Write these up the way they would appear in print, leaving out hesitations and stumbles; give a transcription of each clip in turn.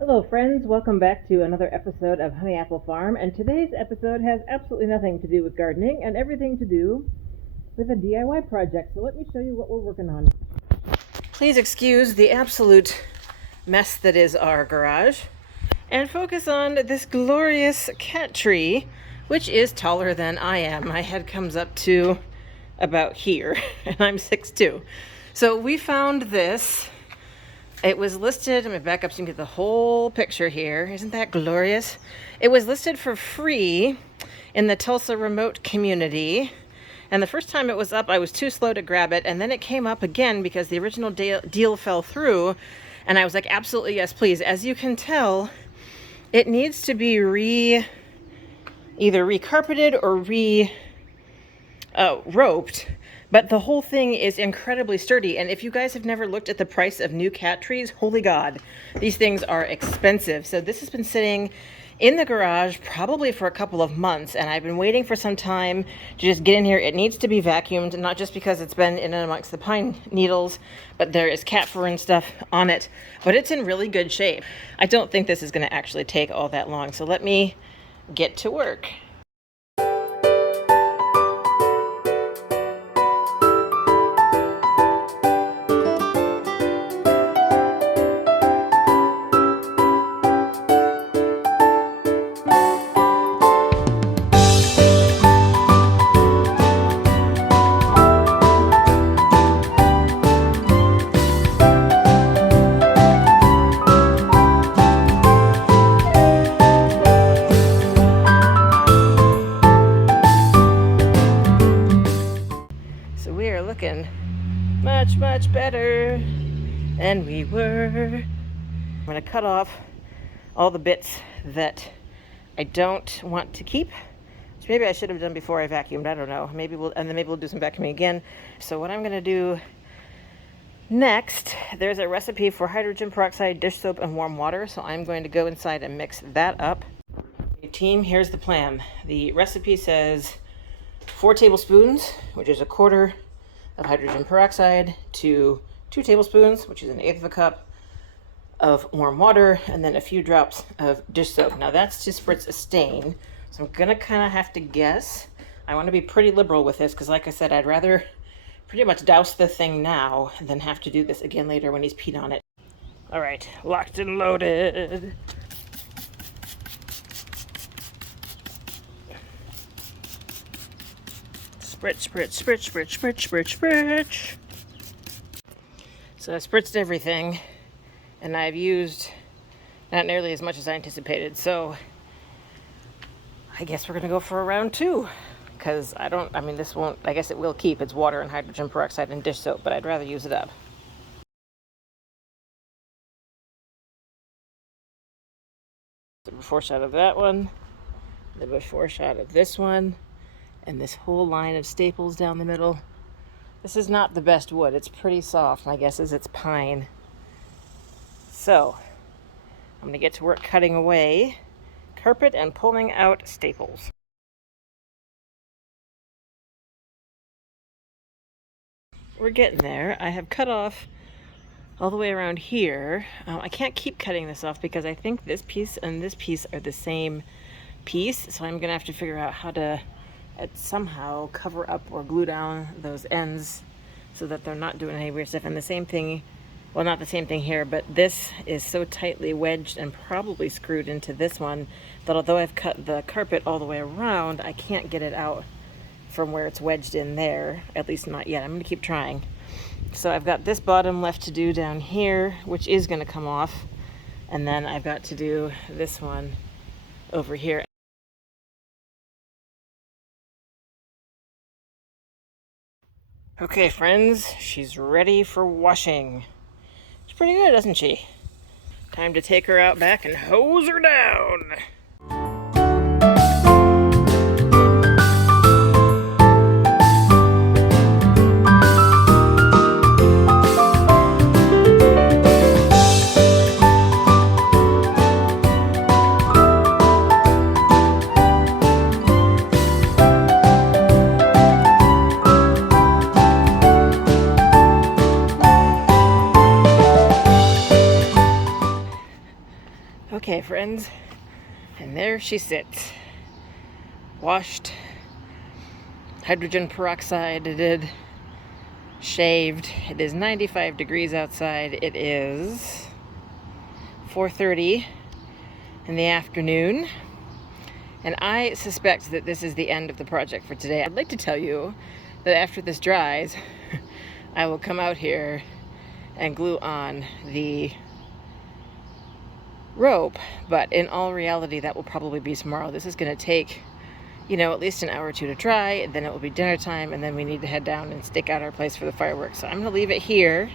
Hello friends, welcome back to another episode of Honey Apple Farm, and today's episode has absolutely nothing to do with gardening and everything to do with a DIY project. So let me show you what we're working on. Please excuse the absolute mess that is our garage and focus on this glorious cat tree, which is taller than I am. My head comes up to about here and I'm 6'2". So we found this. It was listed, let me back up so you can get the whole picture here. Isn't that glorious? It was listed for free in the Tulsa remote community. And the first time it was up, I was too slow to grab it. And then it came up again because the original deal fell through. And I was like, absolutely, yes, please. As you can tell, it needs to be either recarpeted or roped. But the whole thing is incredibly sturdy. And if you guys have never looked at the price of new cat trees, holy God, these things are expensive. So this has been sitting in the garage probably for a couple of months. And I've been waiting for some time to just get in here. It needs to be vacuumed, not just because it's been in and amongst the pine needles, but there is cat fur and stuff on it. But it's in really good shape. I don't think this is going to actually take all that long. So let me get to work. Looking much better than we were. I'm going to cut off all the bits that I don't want to keep, which maybe I should have done before I vacuumed. I don't know. Maybe we'll do some vacuuming again. So what I'm going to do next, there's a recipe for hydrogen peroxide, dish soap, and warm water. So I'm going to go inside and mix that up. Okay, team, here's the plan. The recipe says 4 tablespoons, which is a quarter of hydrogen peroxide, to 2 tablespoons, which is 1/8 of a cup of warm water, and then a few drops of dish soap. Now that's to spritz a stain, so I'm gonna kind of have to guess. I want to be pretty liberal with this because, like I said, I'd rather pretty much douse the thing now than have to do this again later when he's peed on it. All right, locked and loaded. Spritz. So I spritzed everything, and I've used not nearly as much as I anticipated. So I guess we're gonna go for a round 2, because I guess it will keep. It's water and hydrogen peroxide and dish soap, but I'd rather use it up. The before shot of that one, the before shot of this one, and this whole line of staples down the middle. This is not the best wood. It's pretty soft. My guess is it's pine. So I'm going to get to work cutting away carpet and pulling out staples. We're getting there. I have cut off all the way around here. I can't keep cutting this off because I think this piece and this piece are the same piece. So I'm going to have to figure out how to somehow cover up or glue down those ends so that they're not doing any weird stuff. And the same thing, well, not the same thing here, but this is so tightly wedged and probably screwed into this one that although I've cut the carpet all the way around, I can't get it out from where it's wedged in there, at least not yet. I'm going to keep trying. So I've got this bottom left to do down here, which is going to come off, and then I've got to do this one over here. Okay, friends, she's ready for washing. She's pretty good, isn't she? Time to take her out back and hose her down. Okay, friends, and there she sits, washed, hydrogen peroxide, shaved. It is 95 degrees outside. It is 4:30 in the afternoon, and I suspect that this is the end of the project for today. I'd like to tell you that after this dries, I will come out here and glue on the rope, but in all reality that will probably be tomorrow. This is going to take, you know, at least an hour or two to dry, and then it will be dinner time, and then we need to head down and stake out our place for the fireworks. So I'm going to leave it here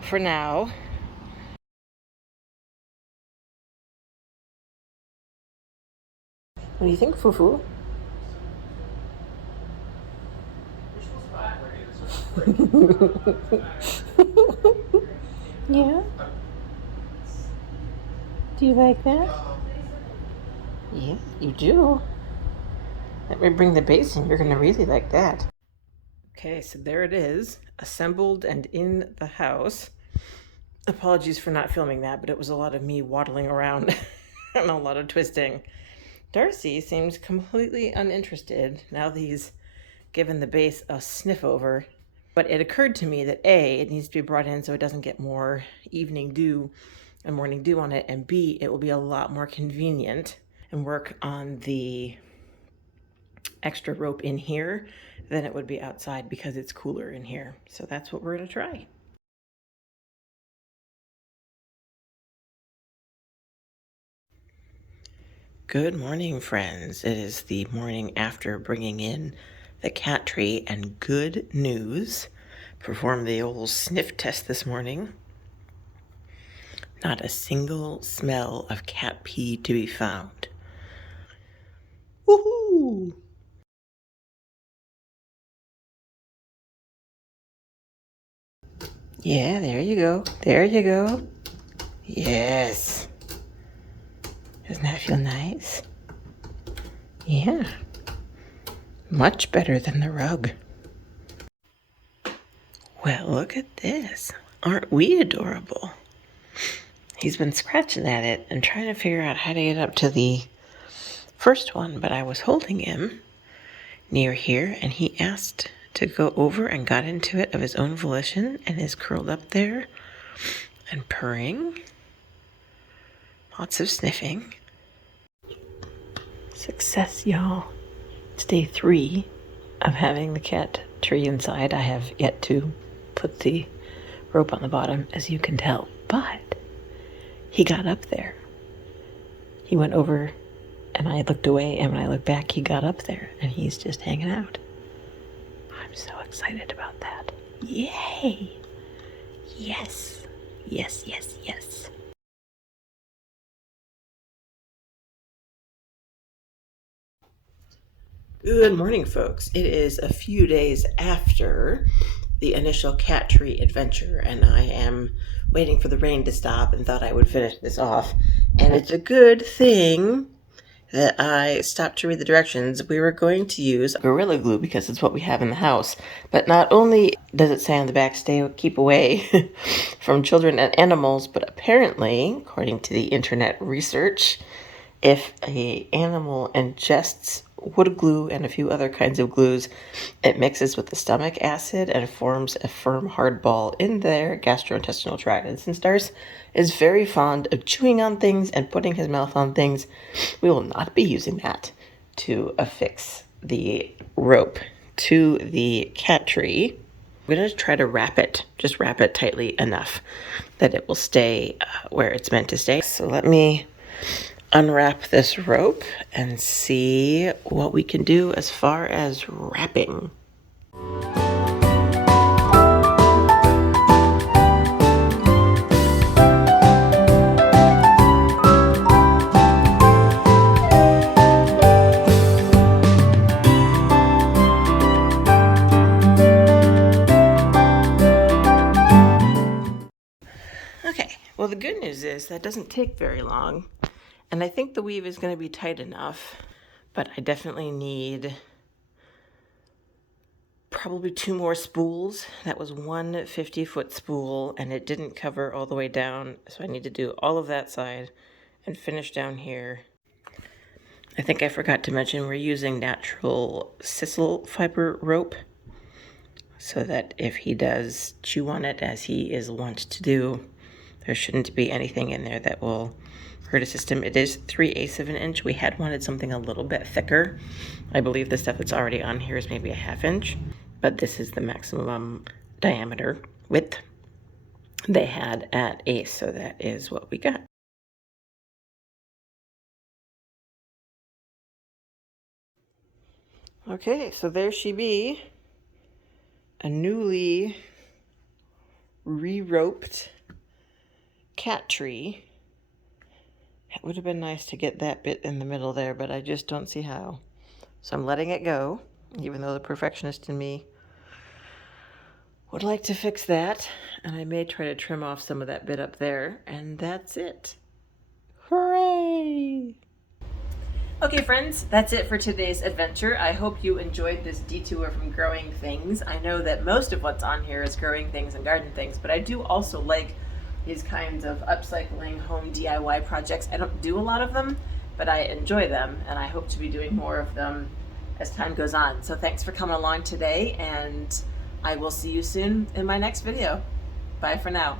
for now. What do you think, Fufu? Yeah? Do you like that? Yeah, you do. Let me bring the basin. You're going to really like that. Okay, so there it is, assembled and in the house. Apologies for not filming that, but it was a lot of me waddling around and a lot of twisting. Darcy seems completely uninterested now that he's given the base a sniff over. But it occurred to me that A, it needs to be brought in so it doesn't get more evening dew and morning dew on it, and B, it will be a lot more convenient and work on the extra rope in here than it would be outside because it's cooler in here. So that's what we're going to try. Good morning, friends. It is the morning after bringing in the cat tree, and good news. Performed the old sniff test this morning. Not a single smell of cat pee to be found. Woohoo! Yeah, there you go. There you go. Yes. Doesn't that feel nice? Yeah. Much better than the rug. Well, look at this. Aren't we adorable? He's been scratching at it and trying to figure out how to get up to the first one, but I was holding him near here, and he asked to go over and got into it of his own volition and is curled up there and purring. Lots of sniffing. Success, y'all. It's day 3 of having the cat tree inside. I have yet to put the rope on the bottom, as you can tell, but he got up there. He went over and I looked away, and when I looked back, he got up there and he's just hanging out. I'm so excited about that. Yay! Yes. Yes, yes, yes. Good morning, folks. It is a few days after the initial cat tree adventure, and I am waiting for the rain to stop and thought I would finish this off. And it's a good thing that I stopped to read the directions. We were going to use Gorilla Glue because it's what we have in the house. But not only does it say on the back, keep away from children and animals, but apparently, according to the internet research, if an animal ingests wood glue and a few other kinds of glues, it mixes with the stomach acid and forms a firm hard ball in their gastrointestinal tract. And since Darcy is very fond of chewing on things and putting his mouth on things, we will not be using that to affix the rope to the cat tree. I'm going to try to wrap it, just wrap it tightly enough that it will stay where it's meant to stay. So let me unwrap this rope and see what we can do as far as wrapping. Okay, well, the good news is that doesn't take very long. And I think the weave is going to be tight enough, but I definitely need probably 2 more spools. That was one 50-foot spool, and it didn't cover all the way down, so I need to do all of that side and finish down here. I think I forgot to mention we're using natural sisal fiber rope so that if he does chew on it, as he is wont to do, there shouldn't be anything in there that will hurt his system. It is 3/8 of an inch. We had wanted something a little bit thicker. I believe the stuff that's already on here is maybe a 1/2 inch, but this is the maximum diameter width they had at Ace, so that is what we got. Okay, so there she be, a newly re-roped cat tree. It would have been nice to get that bit in the middle there, but I just don't see how. So I'm letting it go, even though the perfectionist in me would like to fix that. And I may try to trim off some of that bit up there, and that's it. Hooray! Okay friends, that's it for today's adventure. I hope you enjoyed this detour from growing things. I know that most of what's on here is growing things and garden things, but I do also like these kinds of upcycling home DIY projects. I don't do a lot of them, but I enjoy them, and I hope to be doing more of them as time goes on. So thanks for coming along today, and I will see you soon in my next video. Bye for now.